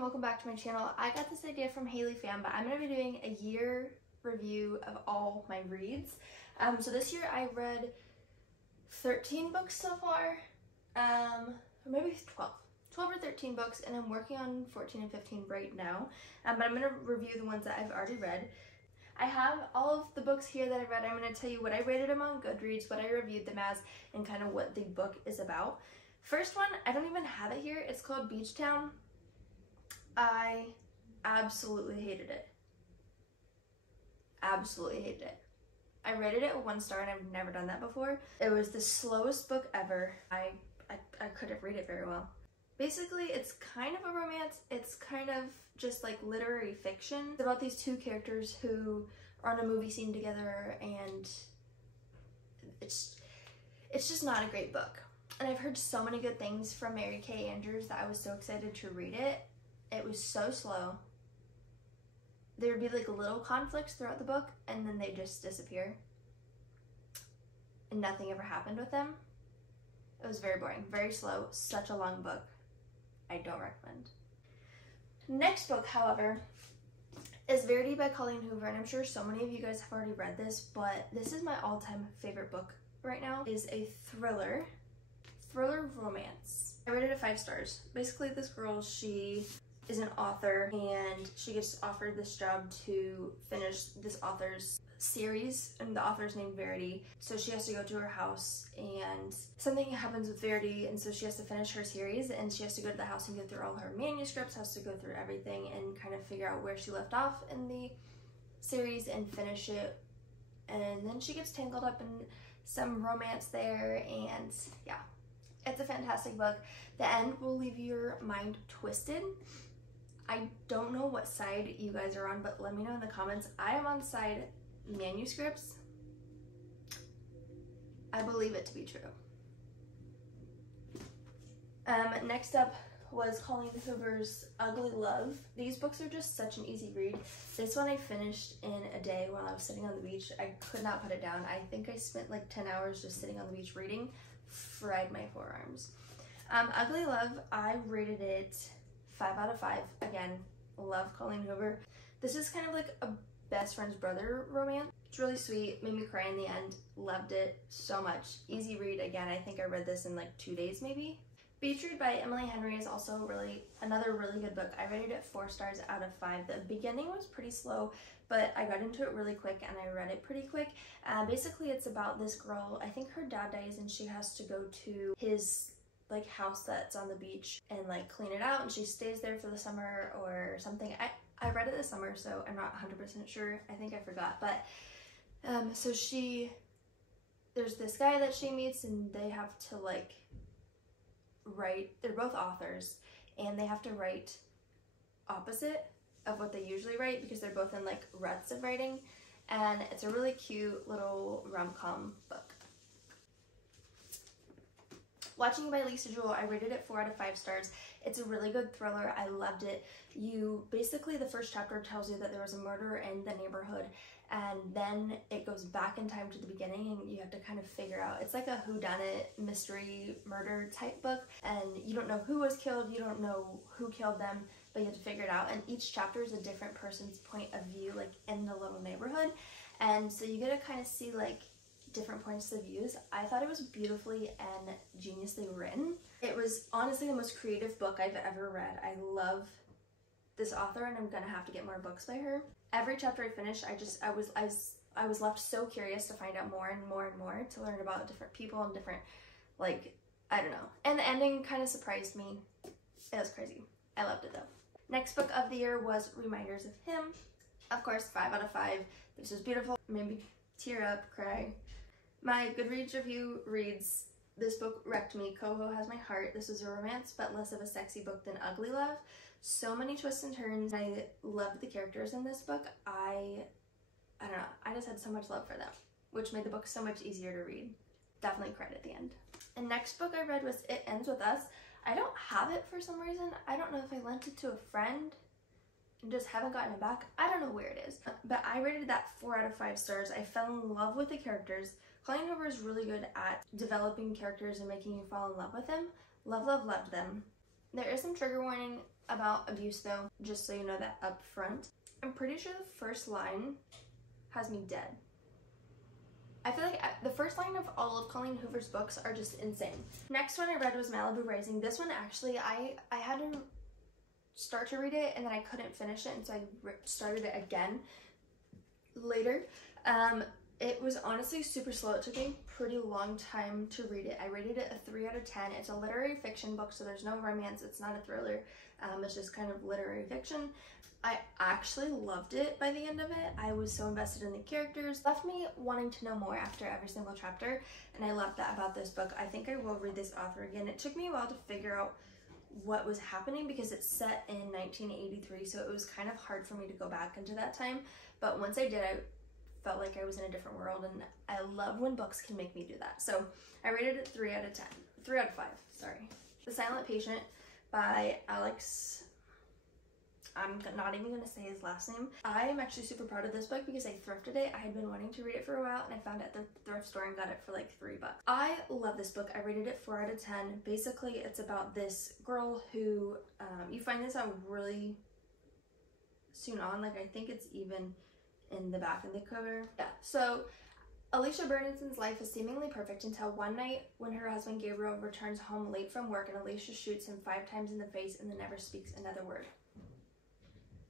and welcome back to my channel. I got this idea from Haley Fan, but I'm going to be doing a year review of all my reads. So this year I read 13 books so far, or maybe 12 or 13 books, and I'm working on 14 and 15 right now, but I'm going to review the ones that I've already read. I have all of the books here that I read. I'm going to tell you what I rated them on Goodreads, what I reviewed them as, and kind of what the book is about. First one, I don't even have it here. It's called Beach Town. I absolutely hated it. Absolutely hated it. I rated it a 1 star, and I've never done that before. It was the slowest book ever. I couldn't read it very well. Basically, it's kind of a romance. It's kind of just like literary fiction. It's about these two characters who are on a movie scene together, and it's just not a great book. And I've heard so many good things from Mary Kay Andrews that I was so excited to read it. It was so slow. There would be like little conflicts throughout the book, and then they just disappear. And nothing ever happened with them. It was very boring, very slow, such a long book. I don't recommend. Next book, however, is Verity by Colleen Hoover, and I'm sure so many of you guys have already read this, but this is my all-time favorite book right now. It is a thriller romance. I rated it 5 stars. Basically, this girl, she is an author, and she gets offered this job to finish this author's series, and the author's named Verity. So she has to go to her house, and something happens with Verity, and so she has to finish her series, and she has to go to the house and go through all her manuscripts, has to go through everything and kind of figure out where she left off in the series and finish it. And then she gets tangled up in some romance there, and yeah, it's a fantastic book. The end will leave your mind twisted. I don't know what side you guys are on, but let me know in the comments. I am on side manuscripts. I believe it to be true. Next up was Colleen Hoover's Ugly Love. These books are just such an easy read. This one I finished in a day while I was sitting on the beach. I could not put it down. I think I spent like 10 hours just sitting on the beach reading. Fried my forearms. Ugly Love, I rated it 5 out of 5. Again, love Colleen Hoover. This is kind of like a best friend's brother romance. It's really sweet, made me cry in the end, loved it so much. Easy read. Again, I think I read this in like 2 days maybe. Beach Read by Emily Henry is also another really good book. I rated it 4 stars out of 5. The beginning was pretty slow, but I got into it really quick and I read it pretty quick. Basically, it's about this girl. I think her dad dies and she has to go to his like house that's on the beach and like clean it out, and she stays there for the summer or something. I read it this summer, so I'm not 100% sure. I think I forgot, but so there's this guy that she meets, and they have to like write. They're both authors, and they have to write opposite of what they usually write because they're both in like ruts of writing, and it's a really cute little rom-com book. Watching by Lisa Jewell, I rated it 4 out of 5 stars. It's a really good thriller. I loved it. Basically, the first chapter tells you that there was a murder in the neighborhood, and then it goes back in time to the beginning, and you have to kind of figure out. It's like a whodunit mystery murder type book, and you don't know who was killed, you don't know who killed them, but you have to figure it out. And each chapter is a different person's point of view, like in the little neighborhood, and so you get to kind of see like different points of views. I thought it was beautifully and geniusly written. It was honestly the most creative book I've ever read. I love this author, and I'm gonna have to get more books by her. Every chapter I finished, I was left so curious to find out more and more and more, to learn about different people and different, like, I don't know. And the ending kind of surprised me. It was crazy. I loved it though. Next book of the year was Reminders of Him. Of course, 5 out of 5. This was beautiful. Made me tear up, cry. My Goodreads review reads, "This book wrecked me. Coho has my heart. This was a romance, but less of a sexy book than Ugly Love. So many twists and turns. I loved the characters in this book. I don't know. I just had so much love for them, which made the book so much easier to read. Definitely cried at the end." The next book I read was It Ends With Us. I don't have it for some reason. I don't know if I lent it to a friend and just haven't gotten it back. I don't know where it is, but I rated that 4 out of 5 stars. I fell in love with the characters. Colleen Hoover is really good at developing characters and making you fall in love with them. Loved them. There is some trigger warning about abuse though, just so you know that up front. I'm pretty sure the first line has me dead. I feel like the first line of all of Colleen Hoover's books are just insane. Next one I read was Malibu Rising. This one actually, I had to start to read it and then I couldn't finish it, and so I started it again later. It was honestly super slow. It took me a pretty long time to read it. I rated it a 3 out of 10. It's a literary fiction book, so there's no romance. It's not a thriller. It's just kind of literary fiction. I actually loved it by the end of it. I was so invested in the characters. Left me wanting to know more after every single chapter, and I love that about this book. I think I will read this author again. It took me a while to figure out what was happening because it's set in 1983, so it was kind of hard for me to go back into that time. But once I did, I felt like I was in a different world, and I love when books can make me do that. So I rated it 3 out of 10. 3 out of 5, sorry. The Silent Patient by Alex, I'm not even going to say his last name. I am actually super proud of this book because I thrifted it. I had been wanting to read it for a while, and I found it at the thrift store and got it for like $3. I love this book. I rated it 4 out of 10. Basically, it's about this girl who, you find this out really soon on, like I think it's even in the back of the cover. Yeah, so Alicia Bernardson's life is seemingly perfect until one night when her husband Gabriel returns home late from work and Alicia shoots him 5 times in the face and then never speaks another word.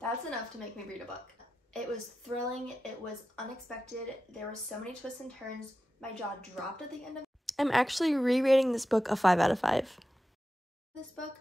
That's enough to make me read a book. It was thrilling, it was unexpected, there were so many twists and turns, my jaw dropped at the end of it. I'm actually re-rating this book a 5 out of 5. This book,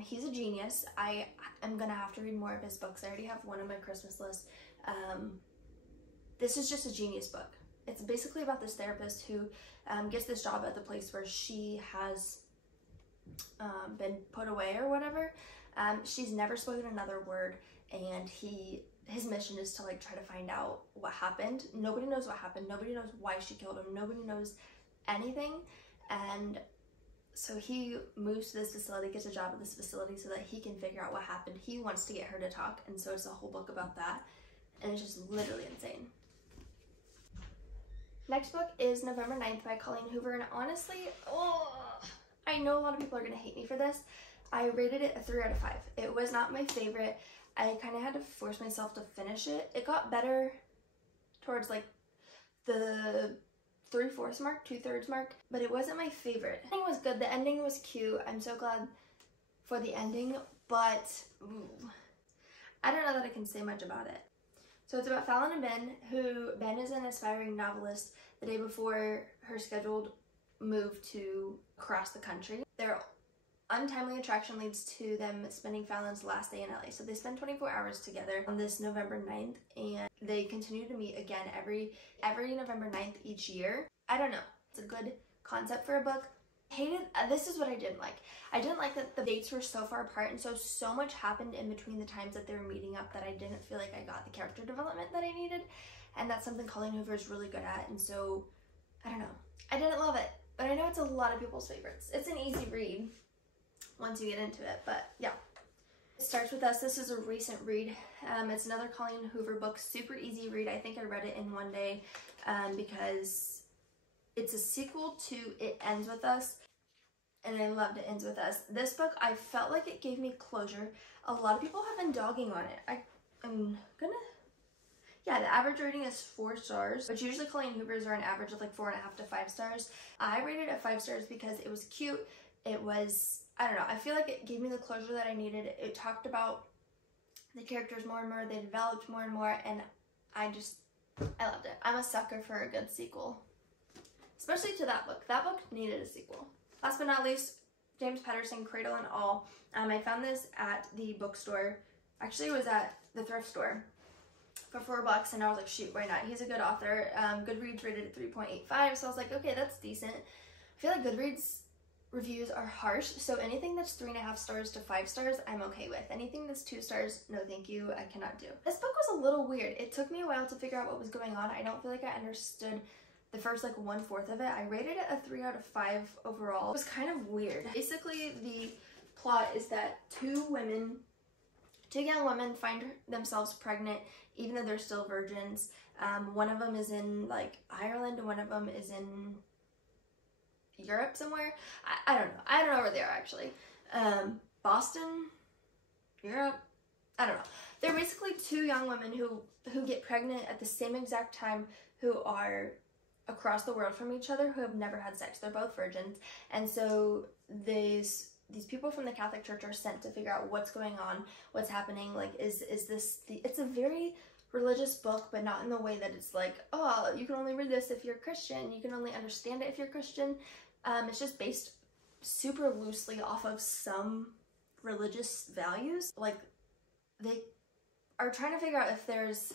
he's a genius. I am gonna have to read more of his books. I already have one on my Christmas list. This is just a genius book. It's basically about this therapist who gets this job at the place where she has been put away or whatever. She's never spoken another word, and his mission is to like try to find out what happened. Nobody knows what happened. Nobody knows why she killed him. Nobody knows anything. And so he moves to this facility, gets a job at this facility so that he can figure out what happened. He wants to get her to talk, and so it's a whole book about that. And it's just literally insane. Next book is November 9th by Colleen Hoover, and honestly, I know a lot of people are gonna hate me for this. I rated it a 3 out of 5. It was not my favorite. I kind of had to force myself to finish it. It got better towards like the 3/4 mark, 2/3 mark, but it wasn't my favorite. The ending was good. The ending was cute. I'm so glad for the ending, but I don't know that I can say much about it. So it's about Fallon and Ben, Ben is an aspiring novelist. The day before her scheduled move to across the country, their untimely attraction leads to them spending Fallon's last day in LA. So they spend 24 hours together on this November 9th, and they continue to meet again every November 9th each year. I don't know. It's a good concept for a book. This is what I didn't like. I didn't like that the dates were so far apart, and so much happened in between the times that they were meeting up that I didn't feel like I got the character development that I needed, and that's something Colleen Hoover is really good at, and so, I don't know. I didn't love it, but I know it's a lot of people's favorites. It's an easy read once you get into it, but yeah. It Starts With Us. This is a recent read. It's another Colleen Hoover book, super easy read. I think I read it in one day because it's a sequel to It Ends With Us, and I loved It Ends With Us. This book, I felt like it gave me closure. A lot of people have been dogging on it. I'm gonna, yeah, the average rating is 4 stars, but usually Colleen Hoover's are an average of like 4.5 to 5 stars. I rated it 5 stars because it was cute. It was, I don't know, I feel like it gave me the closure that I needed. It talked about the characters more and more, they developed more and more, and I loved it. I'm a sucker for a good sequel. Especially to that book. That book needed a sequel. Last but not least, James Patterson, Cradle and All. I found this at the bookstore. Actually, it was at the thrift store for $4, and I was like, shoot, why not? He's a good author. Goodreads rated it 3.85, so I was like, okay, that's decent. I feel like Goodreads reviews are harsh, so anything that's 3.5 stars to 5 stars, I'm okay with. Anything that's 2 stars, no thank you, I cannot do. This book was a little weird. It took me a while to figure out what was going on. I don't feel like I understood the first like 1/4 of it. I rated it a 3 out of 5 overall. It was kind of weird. Basically, the plot is that two young women find themselves pregnant even though they're still virgins. One of them is in like Ireland and one of them is in Europe somewhere. I don't know. I don't know where they are actually. Boston, Europe. I don't know. They're basically two young women who get pregnant at the same exact time, who are across the world from each other, who have never had sex. They're both virgins. And so these people from the Catholic Church are sent to figure out what's going on, what's happening. Like, is this it's a very religious book, but not in the way that it's like, oh, you can only read this if you're Christian, you can only understand it if you're Christian. It's just based super loosely off of some religious values. Like, they are trying to figure out if there's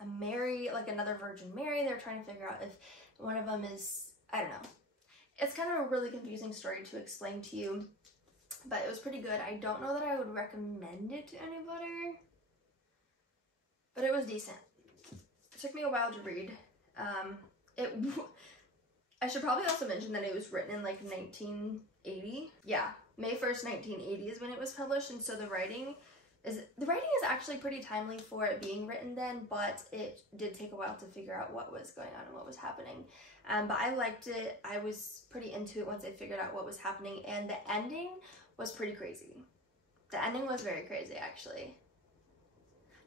a Mary, like another Virgin Mary. They're trying to figure out if one of them is, I don't know. It's kind of a really confusing story to explain to you, but it was pretty good. I don't know that I would recommend it to anybody, but it was decent. It took me a while to read. I should probably also mention that it was written in like 1980. Yeah, May 1st, 1980 is when it was published, and so the writing is actually pretty timely for it being written then, but it did take a while to figure out what was going on and what was happening. But I liked it. I was pretty into it once I figured out what was happening, and the ending was pretty crazy. The ending was very crazy, actually.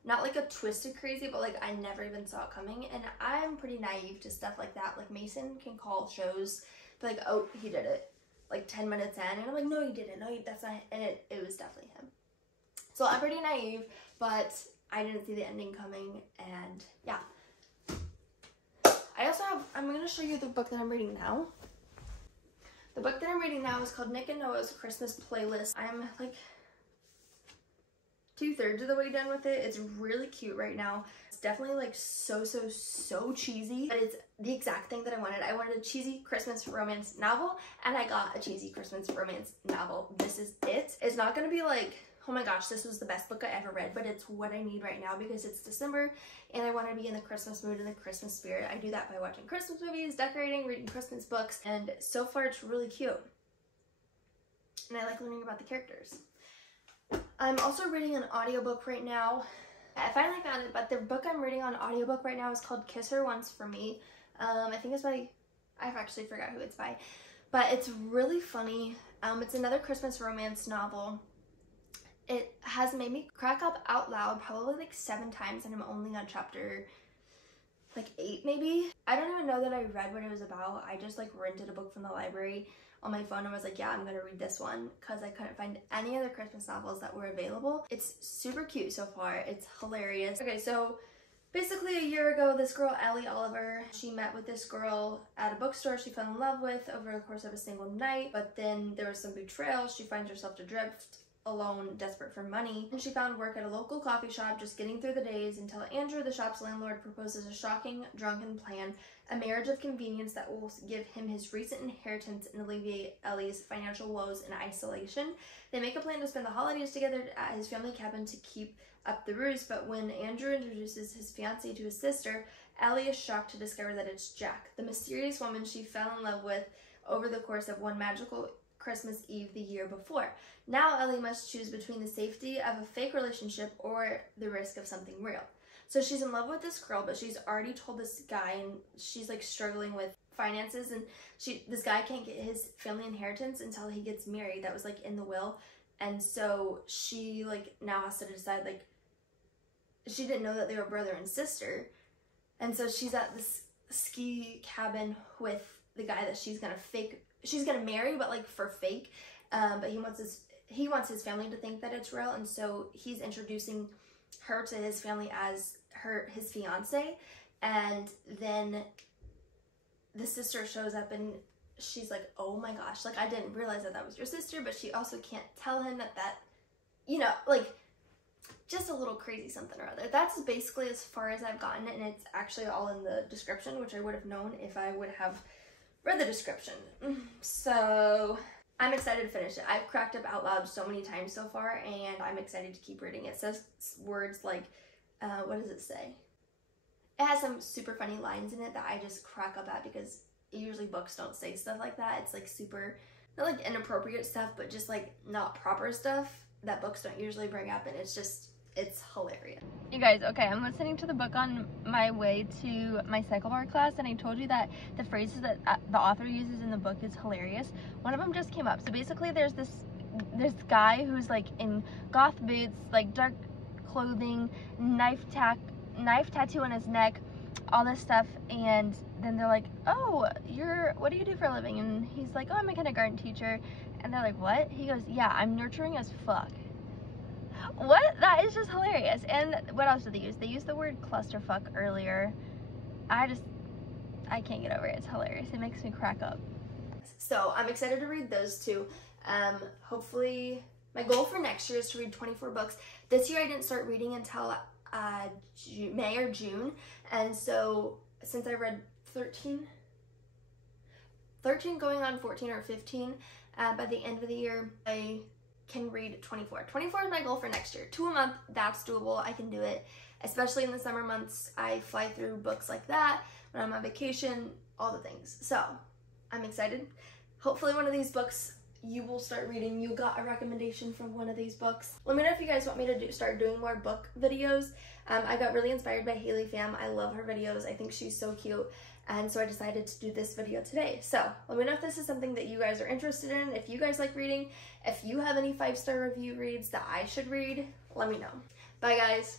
Not like a twisted crazy, but like I never even saw it coming, and I'm pretty naive to stuff like that. Like, Mason can call shows, be like, oh, he did it, like 10 minutes in, and I'm like, no, you didn't, no, that's not, and it was definitely him. So I'm pretty naive, but I didn't see the ending coming, and yeah. I also have, I'm going to show you the book that I'm reading now. The book that I'm reading now is called Nick and Noah's Christmas Playlist. I'm like 2/3 of the way done with it. It's really cute right now. It's definitely like so cheesy, but it's the exact thing that I wanted. I wanted a cheesy Christmas romance novel, and I got a cheesy Christmas romance novel. This is it. It's not going to be like, oh my gosh, this was the best book I ever read, but it's what I need right now because it's December and I want to be in the Christmas mood and the Christmas spirit. I do that by watching Christmas movies, decorating, reading Christmas books, and so far it's really cute. And I like learning about the characters. I'm also reading an audiobook right now. I finally found it, but the book I'm reading on audiobook right now is called Kiss Her Once for Me. I think it's by, I've actually forgot who it's by, but it's really funny. It's another Christmas romance novel. It has made me crack up out loud probably like 7 times, and I'm only on chapter like 8 maybe. I don't even know that I read what it was about. I just like rented a book from the library on my phone and was like, yeah, I'm gonna read this one because I couldn't find any other Christmas novels that were available. It's super cute so far. It's hilarious. Okay, so basically a year ago, this girl, Ellie Oliver, she met with this girl at a bookstore she fell in love with over the course of a single night, but then there was some betrayal. She finds herself adrift, alone, desperate for money, and she found work at a local coffee shop, just getting through the days until Andrew, the shop's landlord, proposes a shocking, drunken plan, a marriage of convenience that will give him his recent inheritance and alleviate Ellie's financial woes and isolation. They make a plan to spend the holidays together at his family cabin to keep up the ruse, but when Andrew introduces his fiancée to his sister, Ellie is shocked to discover that it's Jack, the mysterious woman she fell in love with over the course of one magical Christmas Eve the year before. Now Ellie must choose between the safety of a fake relationship or the risk of something real. So she's in love with this girl, but she's already told this guy, and she's like struggling with finances, and this guy can't get his family inheritance until he gets married. That was like in the will. And so she like now has to decide, like, she didn't know that they were brother and sister. And so she's at this ski cabin with the guy that she's gonna marry, but like for fake. But he wants his family to think that it's real, and so he's introducing her to his family as his fiance. And then the sister shows up, and she's like, oh my gosh, like, I didn't realize that was your sister, but she also can't tell him that, you know, like, just a little crazy something or other. That's basically as far as I've gotten, and it's actually all in the description, which I would have known if I would have read the description. So I'm excited to finish it. I've cracked up out loud so many times so far, and I'm excited to keep reading. It says words like, what does it say? It has some super funny lines in it that I just crack up at, because usually books don't say stuff like that. It's like super, not like inappropriate stuff, but just like not proper stuff that books don't usually bring up, and it's hilarious. You guys, okay, I'm listening to the book on my way to my cycle bar class, and I told you that the phrases that the author uses in the book is hilarious. One of them just came up. So basically there's this this guy who's like in goth boots, like dark clothing, knife tattoo on his neck, all this stuff, and then they're like, oh, what do you do for a living? And he's like, oh, I'm a kindergarten teacher. And they're like, what? He goes, yeah, I'm nurturing as fuck. What? That is just hilarious. And what else did they use? They used the word clusterfuck earlier. I can't get over it. It's hilarious. It makes me crack up. So I'm excited to read those two. Hopefully, my goal for next year is to read 24 books. This year I didn't start reading until May or June. And so since I read 13 going on 14 or 15, by the end of the year, I can read 24. 24 is my goal for next year. 2 a month, that's doable. I can do it. Especially in the summer months, I fly through books like that when I'm on vacation, all the things. So I'm excited. Hopefully one of these books you will start reading. You got a recommendation from one of these books. Let me know if you guys want me to start doing more book videos. I got really inspired by Haley Pham. I love her videos. I think she's so cute. And so I decided to do this video today. So let me know if this is something that you guys are interested in. If you guys like reading, if you have any 5-star review reads that I should read, let me know. Bye guys.